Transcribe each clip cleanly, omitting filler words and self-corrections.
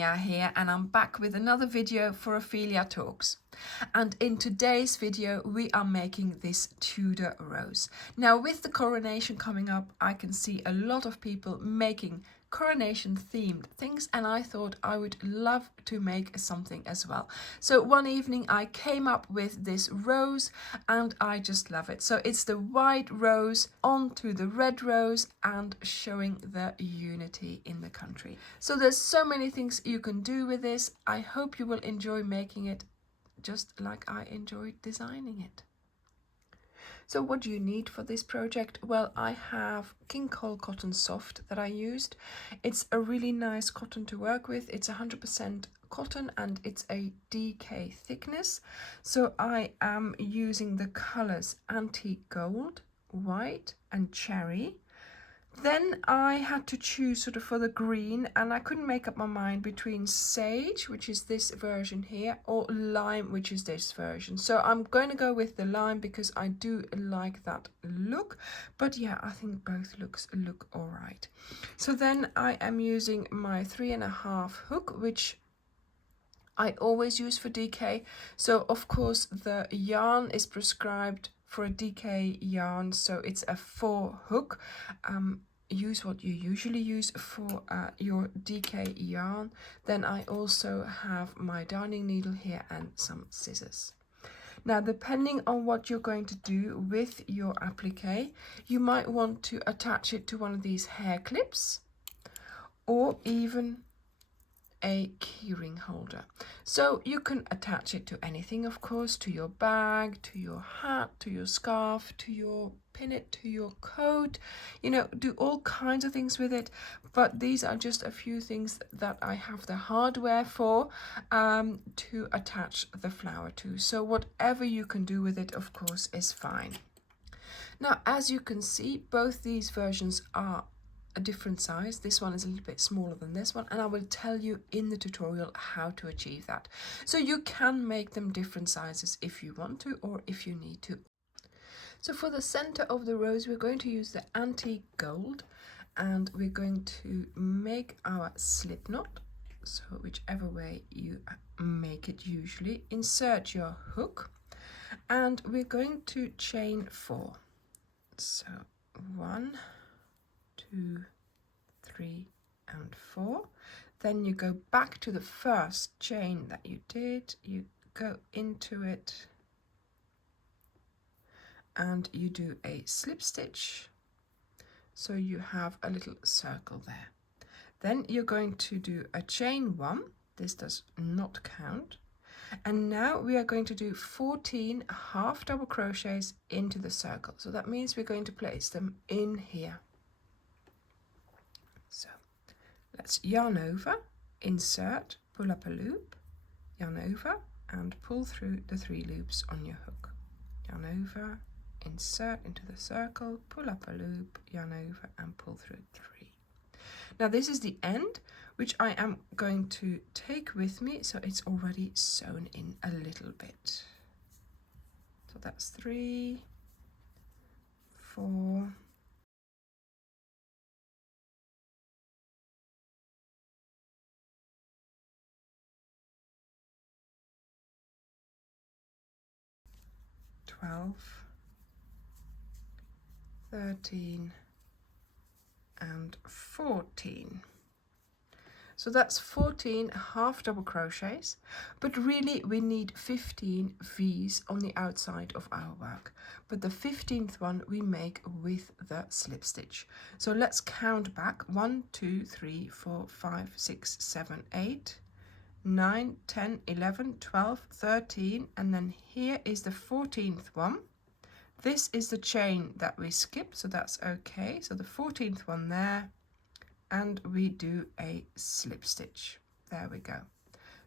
Anja here, and I'm back with another video for Ophelia Talks. And in today's video we are making this Tudor rose. Now with the coronation coming up, I can see a lot of people making coronation themed things, and I thought I would love to make something as well. So one evening I came up with this rose and I just love it. So it's the white rose onto the red rose and showing the unity in the country. So there's so many things you can do with this. I hope you will enjoy making it just like I enjoyed designing it. So what do you need for this project? Well, I have King Cole Cotton Soft that I used. It's a really nice cotton to work with. It's 100% cotton and it's a DK thickness. So I am using the colors Antique Gold, White and Cherry. Then I had to choose sort of for the green, and I couldn't make up my mind between Sage, which is this version here, or Lime, which is this version. So I'm going to go with the Lime because I do like that look. But yeah, I think both look all right. So then I am using my 3.5 hook, which I always use for DK. So of course the yarn is prescribed for a DK yarn, so it's a 4 hook. Use what you usually use for your DK yarn. Then I also have my darning needle here and some scissors. Now, depending on what you're going to do with your applique, you might want to attach it to one of these hair clips or even a keyring holder. So you can attach it to anything, of course, to your bag, to your hat, to your scarf, to your pin it to your coat, you know, do all kinds of things with it. But these are just a few things that I have the hardware for to attach the flower to. So whatever you can do with it, of course, is fine. Now, as you can see, both these versions are a different size. This one is a little bit smaller than this one, and I will tell you in the tutorial how to achieve that. So you can make them different sizes if you want to or if you need to. So for the center of the rose, we're going to use the Antique Gold, and we're going to make our slip knot. So whichever way you make it, usually insert your hook, and we're going to chain 4. So 1, 2, 3 and 4. Then you go back to the first chain that you did, you go into it and you do a slip stitch, so you have a little circle there. Then you're going to do a chain 1, this does not count, and now we are going to do 14 half double crochets into the circle. So that means we're going to place them in here. So let's yarn over, insert, pull up a loop, yarn over and pull through the 3 loops on your hook. Yarn over, insert into the circle, pull up a loop, yarn over and pull through 3. Now this is the end, which I am going to take with me, so it's already sewn in a little bit. So that's 3, 4, 12, 13 and 14. So that's 14 half double crochets, but really we need 15 V's on the outside of our work. But the 15th one we make with the slip stitch. So let's count back: 1, 2, 3, 4, 5, 6, 7, 8, 9, 10, 11, 12, 13, and then here is the 14th one. This is the chain that we skip, so that's okay. So the 14th one there, and we do a slip stitch. There we go.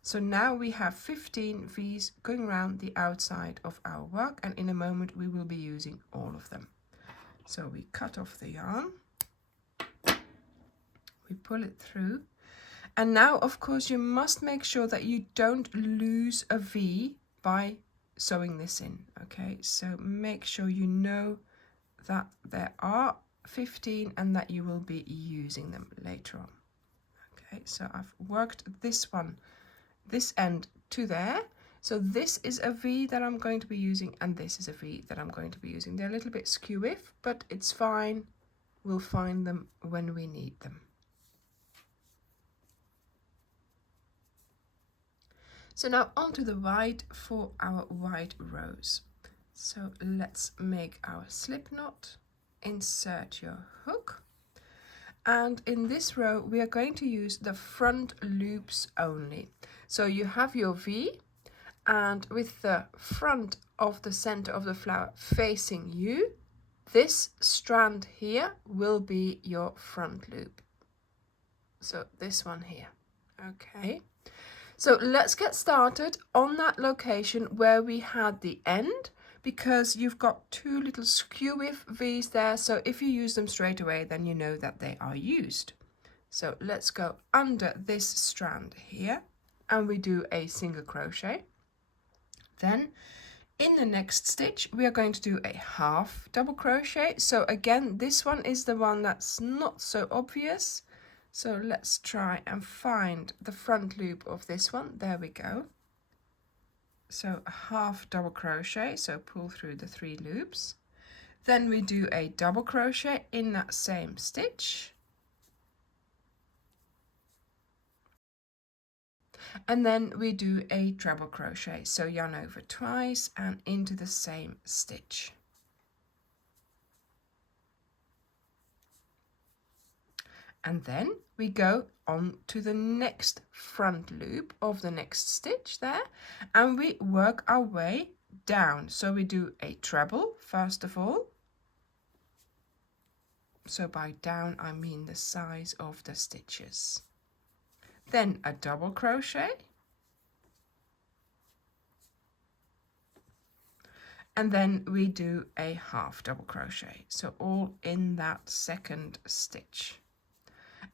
So now we have 15 V's going around the outside of our work, and in a moment we will be using all of them. So we cut off the yarn, we pull it through, and now of course you must make sure that you don't lose a V by sewing this in. Okay, so make sure you know that there are 15 and that you will be using them later on. Okay, so I've worked this end to there. So this is a V that I'm going to be using, and this is a V that I'm going to be using. They're a little bit skew-if, but it's fine. We'll find them when we need them. So now onto the white for our white rose. So let's make our slip knot, insert your hook. And in this row, we are going to use the front loops only. So you have your V, and with the front of the center of the flower facing you, this strand here will be your front loop. So this one here. Okay. So let's get started on that location where we had the end, because you've got two little skew-if V's there. So if you use them straight away, then you know that they are used. So let's go under this strand here, and we do a single crochet. Then in the next stitch, we are going to do a half double crochet. So again, this one is the one that's not so obvious. So let's try and find the front loop of this one. There we go. So a half double crochet, so pull through the 3 loops. Then we do a double crochet in that same stitch. And then we do a treble crochet, so yarn over twice and into the same stitch. And then we go on to the next front loop of the next stitch there, and we work our way down. So we do a treble first of all. So by down I mean the size of the stitches. Then a double crochet. And then we do a half double crochet. So all in that second stitch.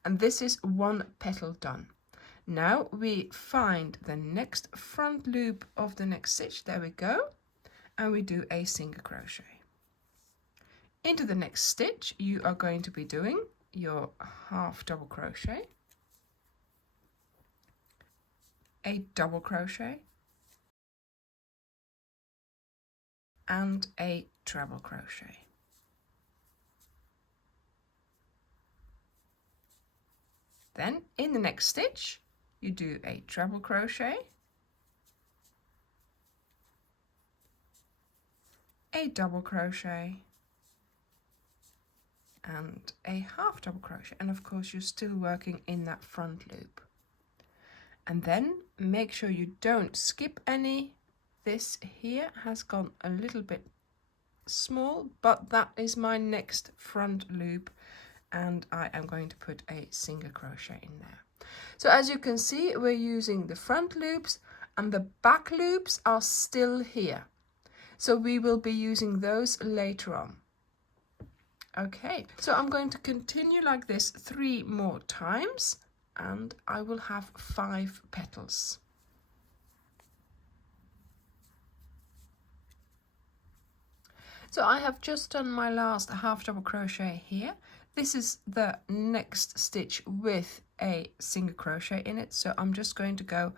And this is 1 petal done. Now we find the next front loop of the next stitch. There we go. And we do a single crochet. Into the next stitch, you are going to be doing your half double crochet, a double crochet, and a treble crochet. Then in the next stitch, you do a treble crochet, a double crochet, and a half double crochet. And of course, you're still working in that front loop. And then make sure you don't skip any. This here has gone a little bit small, but that is my next front loop, and I am going to put a single crochet in there. So as you can see, we're using the front loops, and the back loops are still here. So we will be using those later on. Okay, so I'm going to continue like this 3 more times, and I will have 5 petals. So I have just done my last half double crochet here. This is the next stitch with a single crochet in it. So I'm just going to go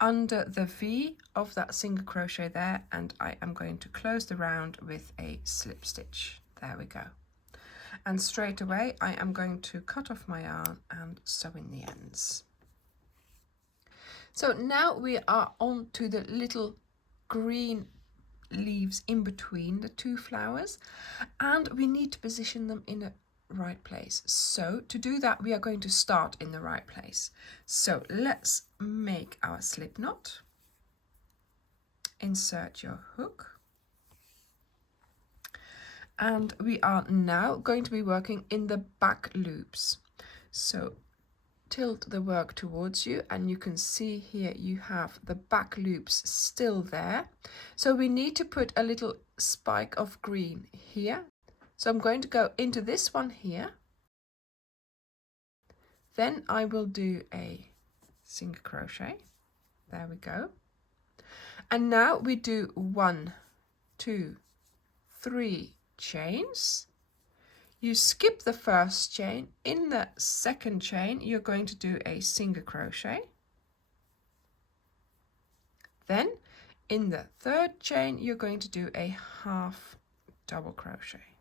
under the V of that single crochet there, and I am going to close the round with a slip stitch. There we go. And straight away I am going to cut off my yarn and sew in the ends. So now we are on to the little green leaves in between the 2 flowers, and we need to position them in a right place. So to do that, we are going to start in the right place. So let's make our slip knot, insert your hook, and we are now going to be working in the back loops. So tilt the work towards you, and you can see here you have the back loops still there. So we need to put a little spike of green here. So I'm going to go into this one here. Then I will do a single crochet. There we go. And now we do 1, 2, 3 chains. you skip the first chain. In the second chain you're going to do a single crochet. Then in the third chain you're going to do a half double crochet.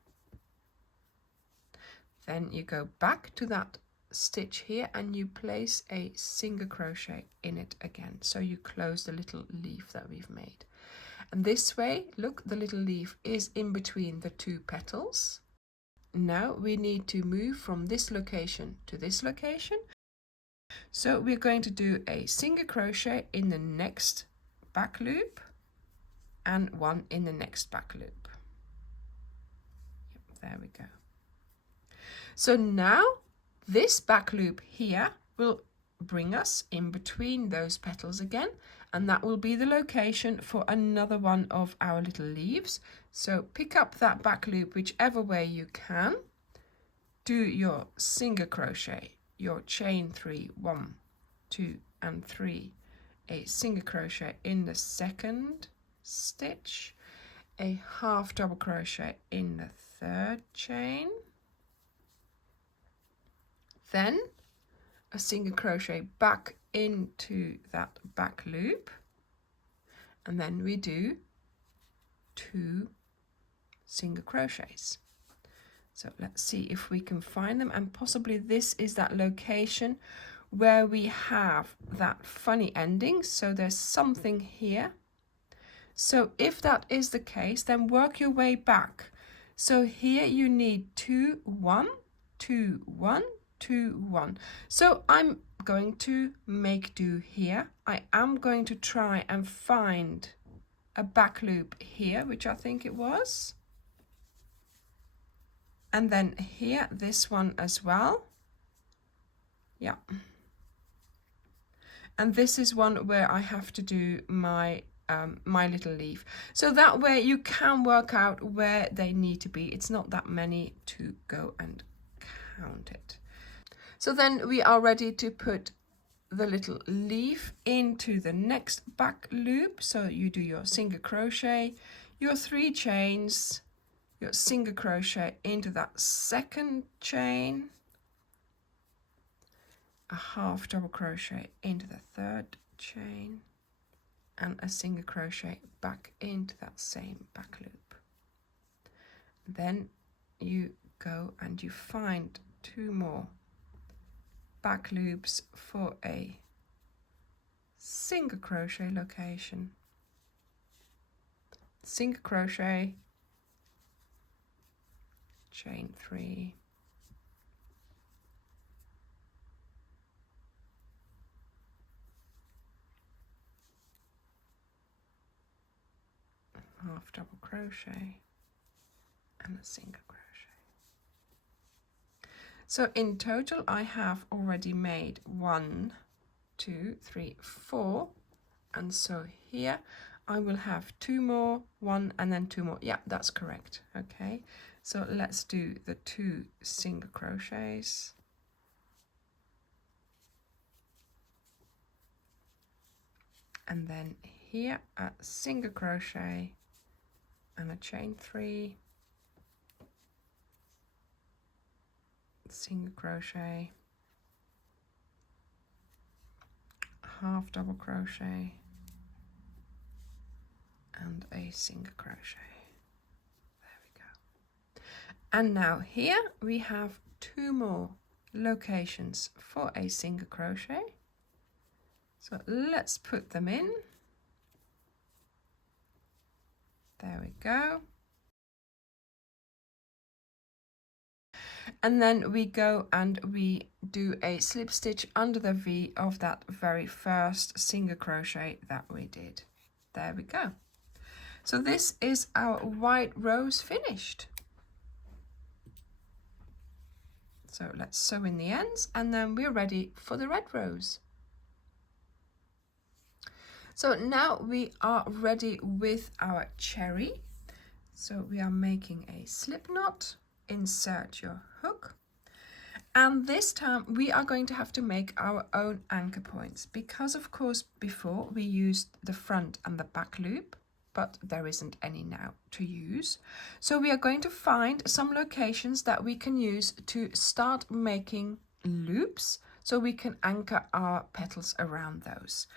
Then you go back to that stitch here and you place a single crochet in it again. So you close the little leaf that we've made. And this way, look, the little leaf is in between the two petals. Now we need to move from this location to this location. So we're going to do a single crochet in the next back loop and one in the next back loop. Yep, there we go. So now this back loop here will bring us in between those petals again, and that will be the location for another one of our little leaves. So pick up that back loop whichever way you can, do your single crochet, your chain 3, 1, 2 and 3, a single crochet in the second stitch, a half double crochet in the third chain, then a single crochet back into that back loop, and then we do 2 single crochets. So let's see if we can find them, and possibly this is that location where we have that funny ending, so there's something here. So if that is the case, then work your way back. So here you need 2, 1, 2, 1, 2, 1. So I'm going to make do here. I am going to try and find a back loop here, which I think it was. And then here, this one as well. Yeah. And this is one where I have to do my my little leaf. So that way you can work out where they need to be. It's not that many to go and count it. So then we are ready to put the little leaf into the next back loop. So you do your single crochet, your 3 chains, your single crochet into that second chain, a half double crochet into the third chain, and a single crochet back into that same back loop. Then you go and you find 2 more back loops for a single crochet location, single crochet, chain 3, half double crochet and a single crochet. So in total I have already made 1, 2, 3, 4, and so here I will have 2 more, 1 and then 2 more. Yeah, that's correct. Okay, so let's do the 2 single crochets, and then here a single crochet and a chain 3, single crochet, half double crochet and a single crochet. There we go. And now here we have 2 more locations for a single crochet. So let's put them in. There we go. And then we go and we do a slip stitch under the V of that very first single crochet that we did. There we go. So this is our white rose finished. So let's sew in the ends and then we're ready for the red rose. So now we are ready with our cherry. So we are making a slip knot, insert your hook, and this time we are going to have to make our own anchor points, because of course before we used the front and the back loop, but there isn't any now to use. So we are going to find some locations that we can use to start making loops, so we can anchor our petals around those.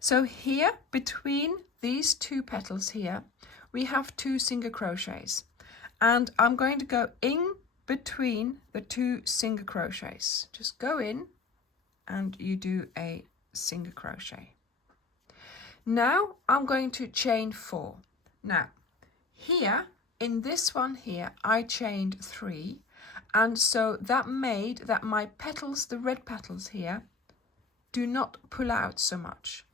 So here, between these two petals here, we have 2 single crochets, and I'm going to go in between the 2 single crochets. Just go in and you do a single crochet. Now I'm going to chain 4. Now here in this one here I chained 3, and so that made that my petals, the red petals here, do not pull out so much.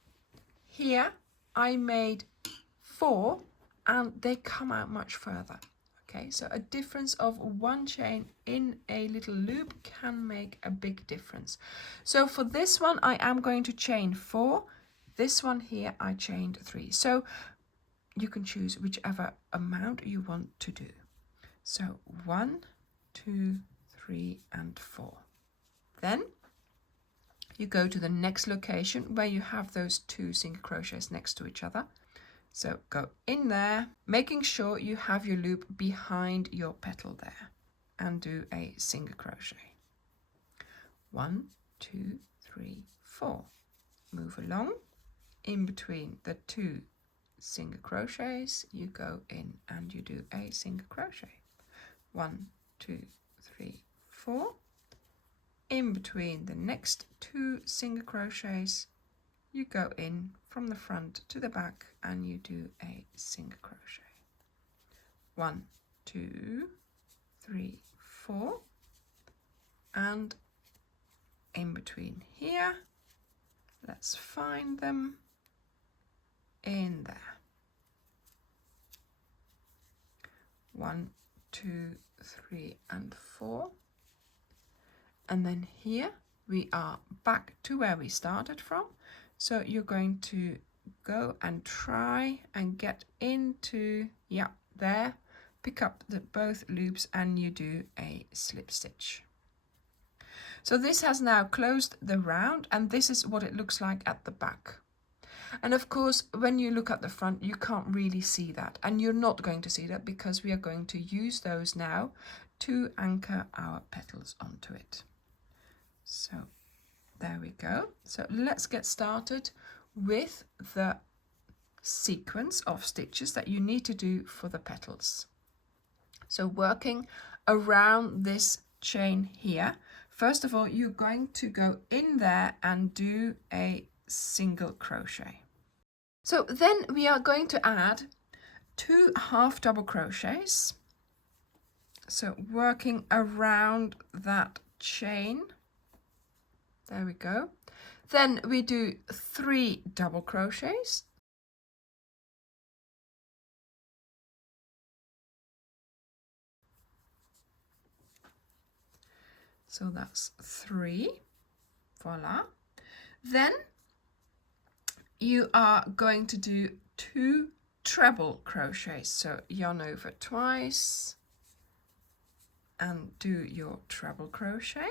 Here I made 4 and they come out much further. Okay, so a difference of 1 chain in a little loop can make a big difference. So for this one I am going to chain 4. This one here I chained 3. So you can choose whichever amount you want to do. So 1, 2, 3 and 4. Then you go to the next location where you have those 2 single crochets next to each other. So go in there, making sure you have your loop behind your petal there, and do a single crochet. 1, 2, 3, 4. Move along. In between the 2 single crochets, you go in and you do a single crochet. 1, 2, 3, 4. In between the next 2 single crochets, you go in from the front to the back and you do a single crochet. 1, 2, 3, 4. And in between here, let's find them in there. 1, 2, 3 and 4. And then here we are back to where we started from. So you're going to go and try and get into, yeah, there, pick up the both loops and you do a slip stitch. So this has now closed the round, and this is what it looks like at the back. And of course, when you look at the front, you can't really see that, and you're not going to see that because we are going to use those now to anchor our petals onto it. So there we go. So let's get started with the sequence of stitches that you need to do for the petals. So working around this chain here, first of all, you're going to go in there and do a single crochet. So then we are going to add 2 half double crochets. So working around that chain. There we go. Then we do 3 double crochets. So that's 3. Voila. Then you are going to do 2 treble crochets. So yarn over twice and do your treble crochet.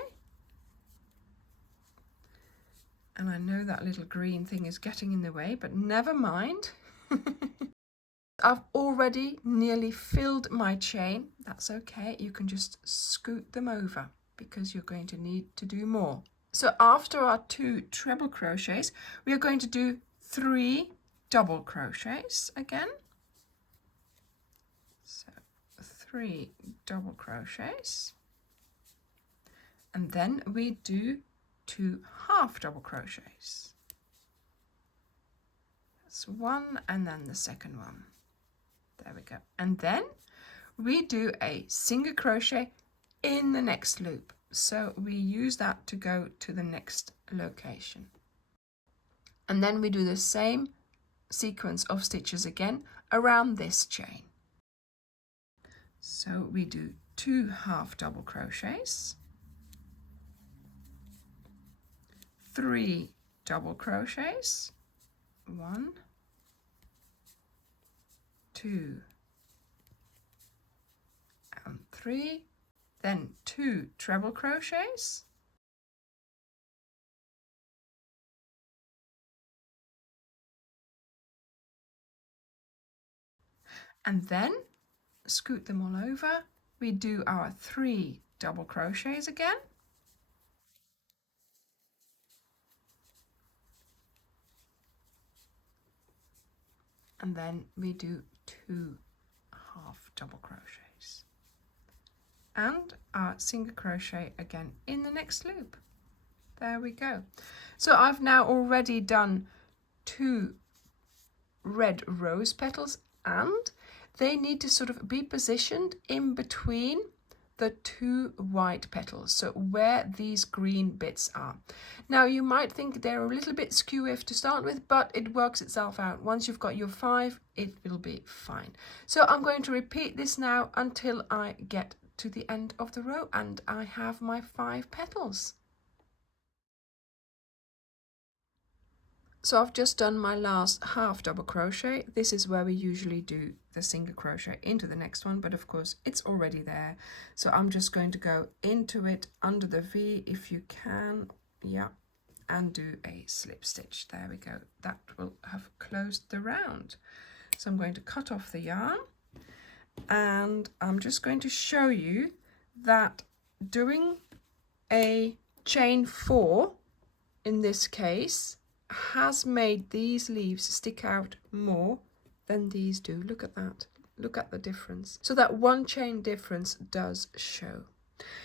And I know that little green thing is getting in the way, but never mind. I've already nearly filled my chain. That's okay. You can just scoot them over because you're going to need to do more. So after our 2 treble crochets, we are going to do 3 double crochets again. So 3 double crochets. And then we do 2 half double crochets. That's 1 and then the second one. There we go. And then we do a single crochet in the next loop. So we use that to go to the next location. And then we do the same sequence of stitches again around this chain. So we do 2 half double crochets, 3 double crochets, 1, 2 and 3, then 2 treble crochets, and then scoot them all over. We do our 3 double crochets again, and then we do 2 half double crochets and our single crochet again in the next loop. There we go. So I've now already done 2 red rose petals, and they need to sort of be positioned in between the 2 white petals, so where these green bits are. Now you might think they're a little bit skewiff to start with, but it works itself out. Once you've got your 5, it will be fine. So I'm going to repeat this now until I get to the end of the row and I have my 5 petals. So I've just done my last half double crochet. This is where we usually do the single crochet into the next one, but of course it's already there. So I'm just going to go into it under the V if you can, yeah, and do a slip stitch. There we go. That will have closed the round. So I'm going to cut off the yarn, and I'm just going to show you that doing a chain 4 in this case has made these leaves stick out more than these do. Look at that. Look at the difference. So that 1 chain difference does show.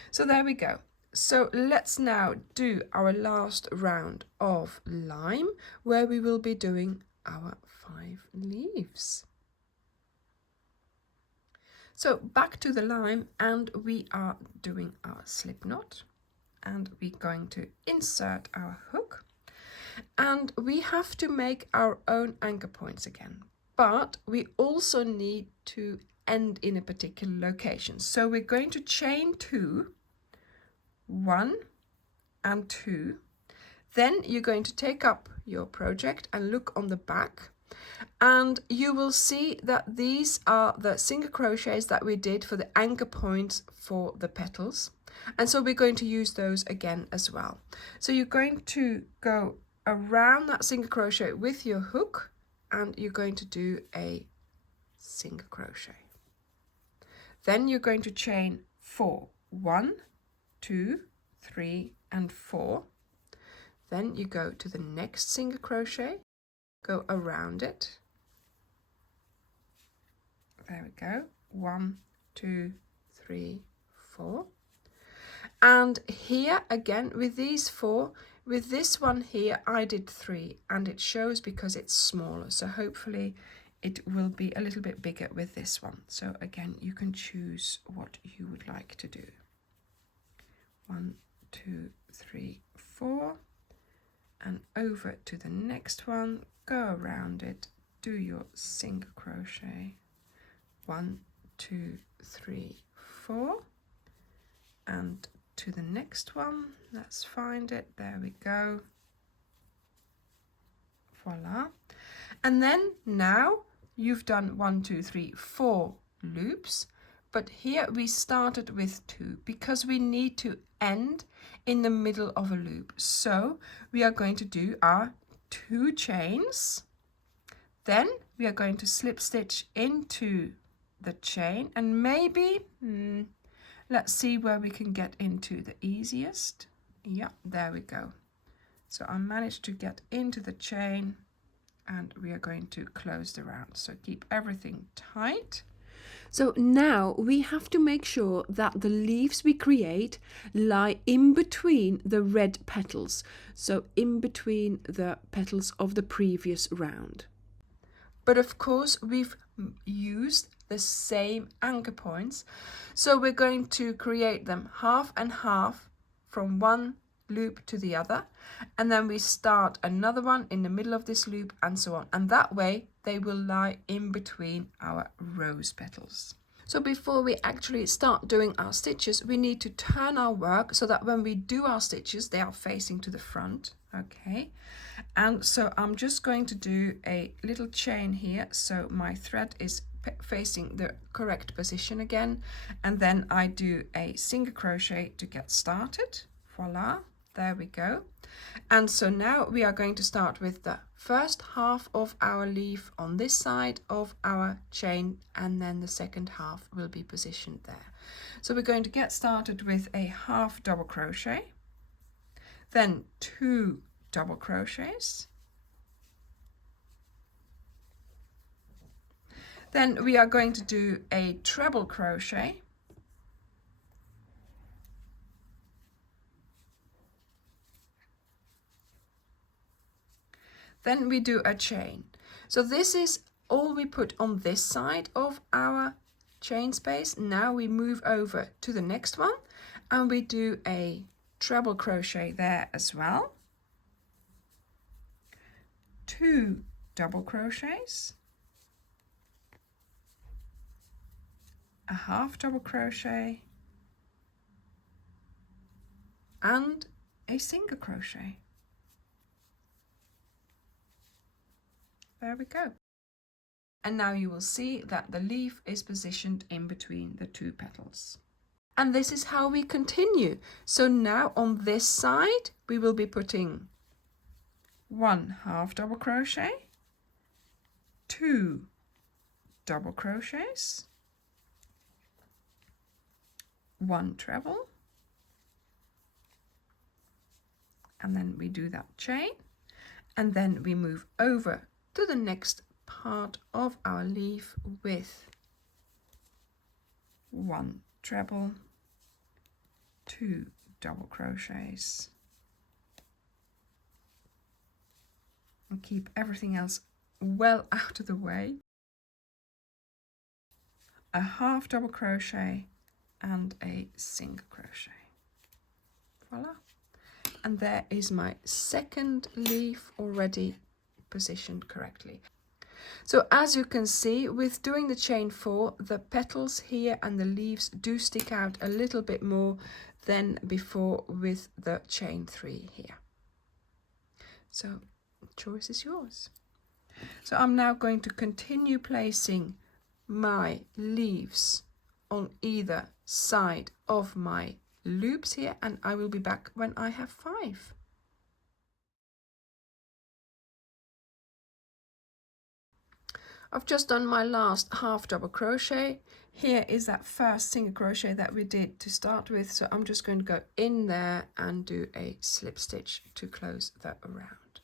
So there we go. So let's now do our last round of lime, where we will be doing our 5 leaves. So back to the lime, and we are doing our slip knot, and we're going to insert our hook. And we have to make our own anchor points again, but we also need to end in a particular location. So we're going to chain 2, 1 and 2. Then you're going to take up your project and look on the back, and you will see that these are the single crochets that we did for the anchor points for the petals. And so we're going to use those again as well. So you're going to go around that single crochet with your hook, and you're going to do a single crochet. Then you're going to chain 4, 1, 2, 3 and 4. Then you go to the next single crochet, go around it. There we go. 1, 2, 3, 4. And here again with these 4, with this one here I did 3, and it shows because it's smaller, so hopefully it will be a little bit bigger with this one. So again, you can choose what you would like to do. 1, 2, 3, 4, and over to the next one, go around it, do your single crochet. 1, 2, 3, 4, and to the next one. Let's find it. There we go. Voila. And then now you've done 1, 2, 3, 4 loops, but here we started with 2 because we need to end in the middle of a loop. So we are going to do our 2 chains. Then we are going to slip stitch into the chain, and maybe let's see where we can get into the easiest. Yeah, there we go. So I managed to get into the chain, and we are going to close the round. So keep everything tight. So now we have to make sure that the leaves we create lie in between the red petals. So in between the petals of the previous round. But of course we've used the same anchor points, so we're going to create them half and half from one loop to the other, and then we start another one in the middle of this loop, and so on, and that way they will lie in between our rose petals. So before we actually start doing our stitches, we need to turn our work so that when we do our stitches they are facing to the front. Okay, and so I'm just going to do a little chain here, so my thread is facing the correct position again, and then I do a single crochet to get started. Voila. There we go. And so now we are going to start with the first half of our leaf on this side of our chain, and then the second half will be positioned there. So we're going to get started with a half double crochet, then 2 double crochets. Then we are going to do a treble crochet. Then we do a chain. So this is all we put on this side of our chain space. Now we move over to the next one and we do a treble crochet there as well. 2 double crochets, a half double crochet, and a single crochet. There we go. And now you will see that the leaf is positioned in between the 2 petals. And this is how we continue. So now on this side, we will be putting 1 half double crochet, 2 double crochets, 1 treble, and then we do that chain, and then we move over to the next part of our leaf with 1 treble, 2 double crochets, and keep everything else well out of the way, a half double crochet and a single crochet. Voila. And there is my second leaf already positioned correctly. So as you can see, with doing the chain 4, the petals here and the leaves do stick out a little bit more than before with the chain 3 here. So the choice is yours. So I'm now going to continue placing my leaves on either side of my loops here, and I will be back when I have 5. I've just done my last half double crochet. Here is that first single crochet that we did to start with, so I'm just going to go in there and do a slip stitch to close that around.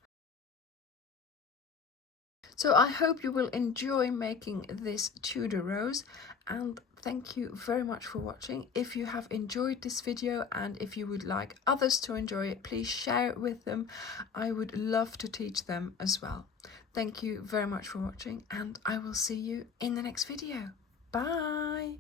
So I hope you will enjoy making this Tudor rose, and thank you very much for watching. If you have enjoyed this video and if you would like others to enjoy it, please share it with them. I would love to teach them as well. Thank you very much for watching, and I will see you in the next video. Bye!